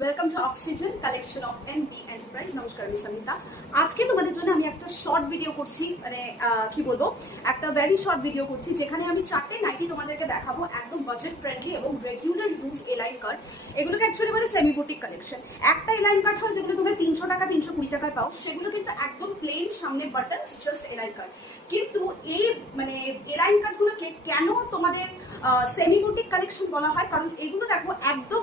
Welcome to oxygen collection of NB enterprise. নমস্কার, আমি সমিতা। আজকে তোমাদের জন্য আমি একটা শর্ট ভিডিও করছি, মানে কি বলবো, একটা ভেরি শর্ট ভিডিও করছি যেখানে আমি 4টে নাইটি তোমাদেরকে দেখাবো, একদম বাজেট ফ্রেন্ডলি এবং রেগুলার ইউজ এলাইন কাট। এগুলোকে অ্যাকচুয়ালি বলে সেমি বুটিক কালেকশন। একটা এলাইন কাট হয় যেগুলো তোমরা 300 টাকা 320 টাকায় পাও, সেগুলো কিন্তু একদম প্লেন, সামনে বাটন, জাস্ট এলাইন কাট। কিন্তু এই মানে এলাইন কাটগুলোকে কেন তোমাদের সেমি বুটিক কালেকশন বলা হয়? কারণ এগুলো দেখো একদম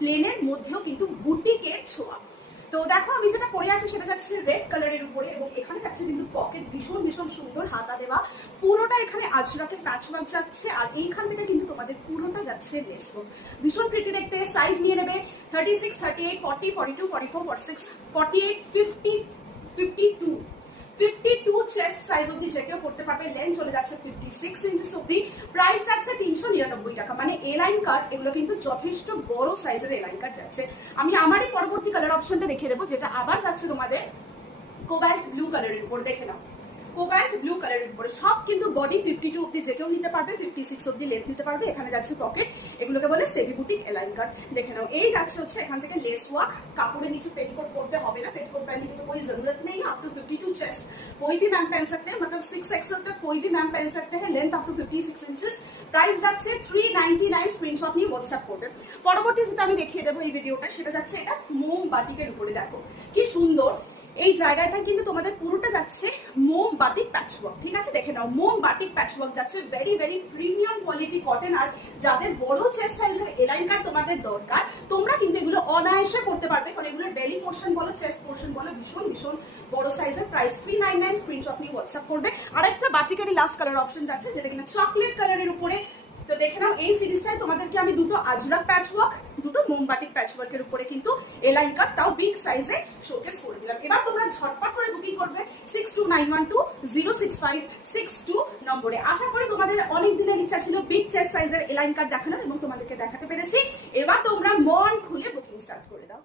প্লেনের মধ্যেও কিন্তু বুটিকের ছোঁয়া। তো দেখো আমি যেটা পরে আছি সেটা যাচ্ছে রেড কালারের উপরে, এবং এখানে যাচ্ছে কিন্তু পকেট ভীষণ ভীষণ সুন্দর, হাতা দেওয়া, পুরোটা এখানে আজরাকের প্যাচওয়ার্ক যাচ্ছে, আর এইখান থেকে কিন্তু তোমাদের পুরোটা যাচ্ছে লেস ওয়ার্ক। ভীষণ প্রিটি দেখতে। সাইজ নিয়ে নেবে 36, 38, 40, 42, 44, 46, 48, 50, 52, 52 চেস্ট সাইজ অবধি যে কেউ পড়তে পারবে। লেন্থ চলে যাচ্ছে 56 ইঞ্চেস অবধি। প্রাইস যাচ্ছে 399 টাকা। মানে এলাইন কাট এগুলো কিন্তু যথেষ্ট বড় সাইজের এলাইন কাট যাচ্ছে। আমি আমারই পরবর্তী কালার অপশনটা দেখিয়ে দেবো, যেটা আবার যাচ্ছে তোমাদের কোবাল্ট ব্লু কালারের উপর। দেখে নাও, কোবাল্ট ব্লু কালারের উপরে সব কিন্তু বডি 52 অবধি যে কেউ নিতে পারবে, 56 অবধি লেন্থ নিতে পারবে। এখানে যাচ্ছে পকেট, এগুলোকে বলে সেমি বুটিক এলাইন কাট। দেখে নাও, এই যাচ্ছে হচ্ছে এখান থেকে লেস ওয়ার্ক। কাপড়ের নিচে পেটিकोट পরতে হবে না, पेटीकोट पहनने की तो कोई जरूरत नहीं है। अप टू 52 चेस्ट कोई भी मैम पहन सकते हैं, मतलब 6XL तक कोई भी मैम पहन सकते हैं। Length up to 56 inches. Price যাচ্ছে 399। স্ক্রিনশট নিয়ে হোয়াটসঅ্যাপ করবে। পরবর্তী যেটা আমি দেখিয়ে দেবো এই ভিডিওটা, সেটা যাচ্ছে এটা মোম বাটিকের উপরে। দেখো কি সুন্দর এই জায়গাটা, কিন্তু তোমাদের পুরোটা যাচ্ছে মোম বাটিক প্যাচওয়ার্ক। ঠিক আছে, দেখে নাও, মোম বাটিক প্যাচওয়ার্ক যাচ্ছে। Very very premium quality cotton. আর যাদের বড় চেস্ট সাইজের এলাইন কাট তোমাদের দরকার, তোমরা কিন্তু এগুলো অনায়াসে করতে পারবে, কারণ এগুলোর বেলি পোর্শন বলো, চেস্ট পোর্শন বলো, ভীষণ ভীষণ বড় সাইজের। প্রাইস 399। স্ক্রিনশট নিয়ে হোয়াটসঅ্যাপ করবে। আরেকটা বাটিকেরই লাস্ট কালার অপশন যাচ্ছে, যেটা কিনা চকলেট কালারের উপরে। তো দেখে নাও, এই সিরিজটায় তোমাদেরকে আমি দুটো আজরাক প্যাচওয়ার্ক, দুটো মোমবাটিক প্যাচওয়ার্কের উপরে কিন্তু এলাইন কাট, তাও বিগ সাইজে শোকেস করে দিলাম। এবার তোমরা ঝটপট করে বুকিং করবে 6291206562 নম্বরে। আশা করি তোমাদের অনেক দিনের ইচ্ছা ছিল বিগ চেস্ট সাইজের এলাইন কাট দেখানোর, এবং তোমাদেরকে দেখাতে পেরেছি। এবার তোমরা মন খুলে বুকিং স্টার্ট করে দাও।